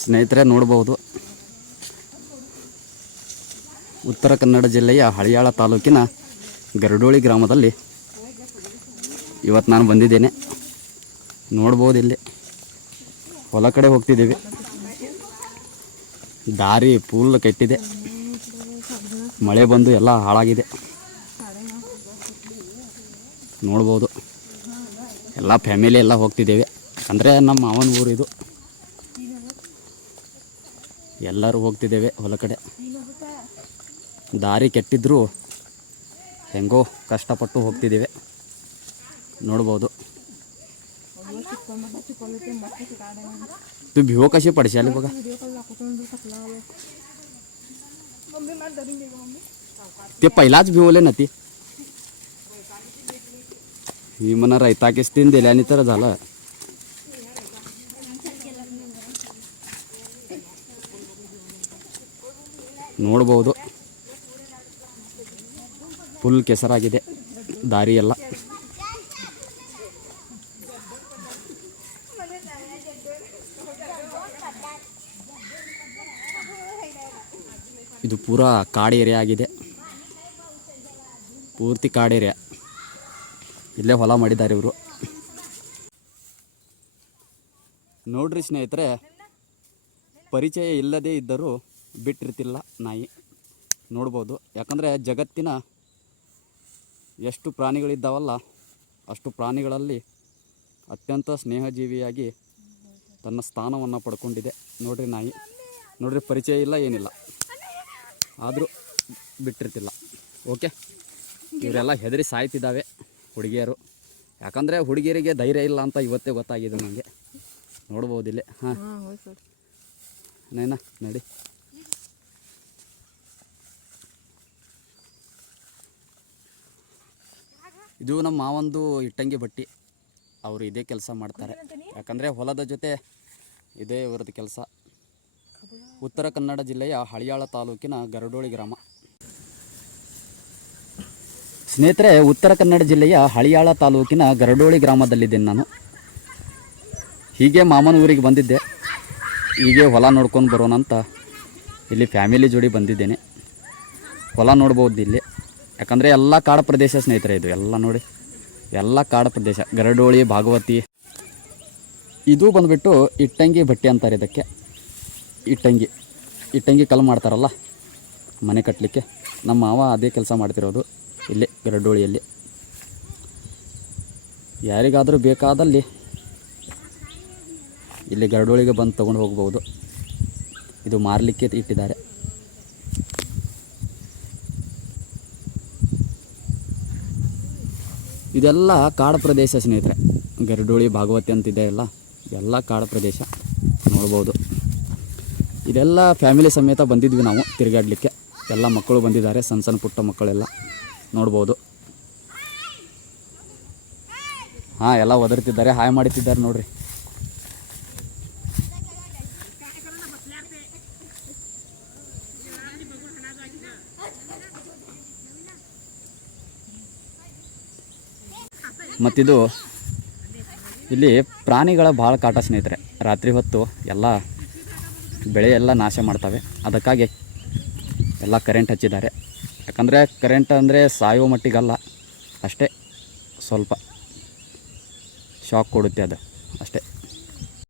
ಸ್ನೇಹಿತರೆ ನೋಡಬಹುದು, ಉತ್ತರ ಕನ್ನಡ ಜಿಲ್ಲೆಯ ಹಳಿಯಾಳ ತಾಲೂಕಿನ ಗರಡೋಳಿ ಗ್ರಾಮದಲ್ಲಿ ಇವತ್ತು ನಾನು ಬಂದಿದ್ದೇನೆ. ನೋಡ್ಬೋದು, ಇಲ್ಲಿ ಹೊಲ ಕಡೆ ಹೋಗ್ತಿದ್ದೀವಿ. ದಾರಿ ಫುಲ್ ಕೆಟ್ಟಿದೆ, ಮಳೆ ಬಂದು ಎಲ್ಲ ಹಾಳಾಗಿದೆ. ನೋಡ್ಬೋದು, ಎಲ್ಲ ಫ್ಯಾಮಿಲಿ ಎಲ್ಲ ಹೋಗ್ತಿದ್ದೇವೆ. ಅಂದರೆ ನಮ್ಮ ಮಾವನ ಊರು ಇದು. ಎಲ್ಲರೂ ಹೋಗ್ತಿದ್ದೇವೆ ಹೊಲ ಕಡೆ. ದಾರಿ ಕೆಟ್ಟಿದ್ರೂ ಹೆಂಗೋ ಕಷ್ಟಪಟ್ಟು ಹೋಗ್ತಿದ್ದೇವೆ. ನೋಡ್ಬೋದು, तू भिवो कशी पडशाल बघा. ते पहिलाच भिवले ना ती. ही म्हणा रयता किस्तीन दिल्याने तर झालं. ನೋಡಬಹುದು, ಫುಲ್ ಕೆಸರಾಗಿದೆ ದಾರಿ ಎಲ್ಲ. ಇದು ಪೂರಾ ಕಾಡು ಏರಿಯಾ ಆಗಿದೆ, ಪೂರ್ತಿ ಕಾಡು ಏರಿಯಾ. ಇಲ್ಲೇ ಹೊಲ ಮಾಡಿದ್ದಾರೆ ಇವರು. ನೋಡ್ರಿ ಸ್ನೇಹಿತರೆ, ಪರಿಚಯ ಇಲ್ಲದೇ ಇದ್ದರೂ ಬಿಟ್ಟಿರ್ತಿಲ್ಲ ನಾಯಿ. ನೋಡ್ಬೋದು, ಯಾಕಂದರೆ ಜಗತ್ತಿನ ಎಷ್ಟು ಪ್ರಾಣಿಗಳಿದ್ದಾವಲ್ಲ ಅಷ್ಟು ಪ್ರಾಣಿಗಳಲ್ಲಿ ಅತ್ಯಂತ ಸ್ನೇಹಜೀವಿಯಾಗಿ ತನ್ನ ಸ್ಥಾನವನ್ನು ಪಡ್ಕೊಂಡಿದೆ. ನೋಡ್ರಿ ನಾಯಿ, ನೋಡ್ರಿ ಪರಿಚಯ ಇಲ್ಲ ಏನಿಲ್ಲ, ಆದರೂ ಬಿಟ್ಟಿರ್ತಿಲ್ಲ. ಓಕೆ, ಇವರೆಲ್ಲ ಹೆದರಿ ಸಾಯ್ತಿದ್ದಾವೆ ಹುಡುಗಿಯರು. ಯಾಕಂದರೆ ಹುಡುಗಿಯರಿಗೆ ಧೈರ್ಯ ಇಲ್ಲ ಅಂತ ಇವತ್ತೇ ಗೊತ್ತಾಗಿದೆ ನನಗೆ. ನೋಡ್ಬೋದು ಇಲ್ಲೇ. ಹಾಂ ನೈನಾ ನಡಿ. ಇದು ನಮ್ಮ ಮಾವಂದು ಇಟ್ಟಂಗಿ ಬಟ್ಟಿ. ಅವರು ಇದೇ ಕೆಲಸ ಮಾಡ್ತಾರೆ, ಯಾಕಂದರೆ ಹೊಲದ ಜೊತೆ ಇದೇ ಇವರದ್ದು ಕೆಲಸ. ಉತ್ತರ ಕನ್ನಡ ಜಿಲ್ಲೆಯ ಹಳಿಯಾಳ ತಾಲೂಕಿನ ಗರಡೋಳಿ ಗ್ರಾಮ. ಸ್ನೇಹಿತರೆ, ಉತ್ತರ ಕನ್ನಡ ಜಿಲ್ಲೆಯ ಹಳಿಯಾಳ ತಾಲೂಕಿನ ಗರಡೋಳಿ ಗ್ರಾಮದಲ್ಲಿದ್ದೇನೆ ನಾನು. ಹೀಗೆ ಮಾಮನ ಊರಿಗೆ ಬಂದಿದ್ದೆ. ಹೀಗೆ ಹೊಲ ನೋಡ್ಕೊಂಡು ಬರೋಣ ಅಂತ ಇಲ್ಲಿ ಫ್ಯಾಮಿಲಿ ಜೋಡಿ ಬಂದಿದ್ದೇನೆ. ಹೊಲ ನೋಡ್ಬೋದು ಇಲ್ಲಿ, ಯಾಕಂದರೆ ಎಲ್ಲ ಕಾಡು ಪ್ರದೇಶ ಸ್ನೇಹಿತರೆ. ಇದು ಎಲ್ಲ ನೋಡಿ, ಎಲ್ಲ ಕಾಡು ಪ್ರದೇಶ. ಗರಡೋಳಿ, ಭಾಗವತಿ. ಇದು ಬಂದುಬಿಟ್ಟು ಇಟ್ಟಂಗಿ ಬಟ್ಟೆ ಅಂತಾರೆ ಇದಕ್ಕೆ. ಇಟ್ಟಂಗಿ ಕಲ್ಲು ಮಾಡ್ತಾರಲ್ಲ ಮನೆ ಕಟ್ಟಲಿಕ್ಕೆ, ನಮ್ಮ ಮಾವ ಅದೇ ಕೆಲಸ ಮಾಡ್ತಿರೋದು ಇಲ್ಲಿ ಗರಡೋಳಿಯಲ್ಲಿ. ಯಾರಿಗಾದರೂ ಬೇಕಾದಲ್ಲಿ ಇಲ್ಲಿ ಗರಡೋಳಿಗೆ ಬಂದು ತೊಗೊಂಡು ಹೋಗ್ಬೋದು. ಇದು ಮಾರಲಿಕ್ಕೆ ಇಟ್ಟಿದ್ದಾರೆ. ಇದೆಲ್ಲ ಕಾಡು ಪ್ರದೇಶ ಸ್ನೇಹಿತರೆ. ಗರಡೋಳಿ, ಭಾಗವತಿ ಅಂತಿದೆ ಅಲ್ಲ, ಇದೆಲ್ಲ ಕಾಡು ಪ್ರದೇಶ. ನೋಡ್ಬೋದು, ಇದೆಲ್ಲ ಫ್ಯಾಮಿಲಿ ಸಮೇತ ಬಂದಿದ್ವಿ ನಾವು ತಿರುಗಾಡಲಿಕ್ಕೆ. ಎಲ್ಲ ಮಕ್ಕಳು ಬಂದಿದ್ದಾರೆ, ಸಣ್ಣ ಸಣ್ಣ ಪುಟ್ಟ ಮಕ್ಕಳೆಲ್ಲ. ನೋಡ್ಬೋದು, ಹಾಂ, ಎಲ್ಲ ಒದರ್ತಿದ್ದಾರೆ, ಹಾಯ್ ಮಾಡುತ್ತಿದ್ದಾರೆ ನೋಡ್ರಿ. ಮತ್ತಿದು ಇಲ್ಲಿ ಪ್ರಾಣಿಗಳ ಭಾಳ ಕಾಟ ಸ್ನೇಹಿತರೆ. ರಾತ್ರಿ ಹೊತ್ತು ಎಲ್ಲ ಬೆಳೆ ಎಲ್ಲ ನಾಶ ಮಾಡ್ತವೆ. ಅದಕ್ಕಾಗಿ ಎಲ್ಲ ಕರೆಂಟ್ ಹಚ್ಚಿದ್ದಾರೆ. ಯಾಕಂದರೆ ಕರೆಂಟ್ ಅಂದರೆ ಸಾಯೋ ಮಟ್ಟಿಗಲ್ಲ, ಅಷ್ಟೇ ಸ್ವಲ್ಪ ಶಾಕ್ ಕೊಡುತ್ತೆ ಅದು ಅಷ್ಟೇ.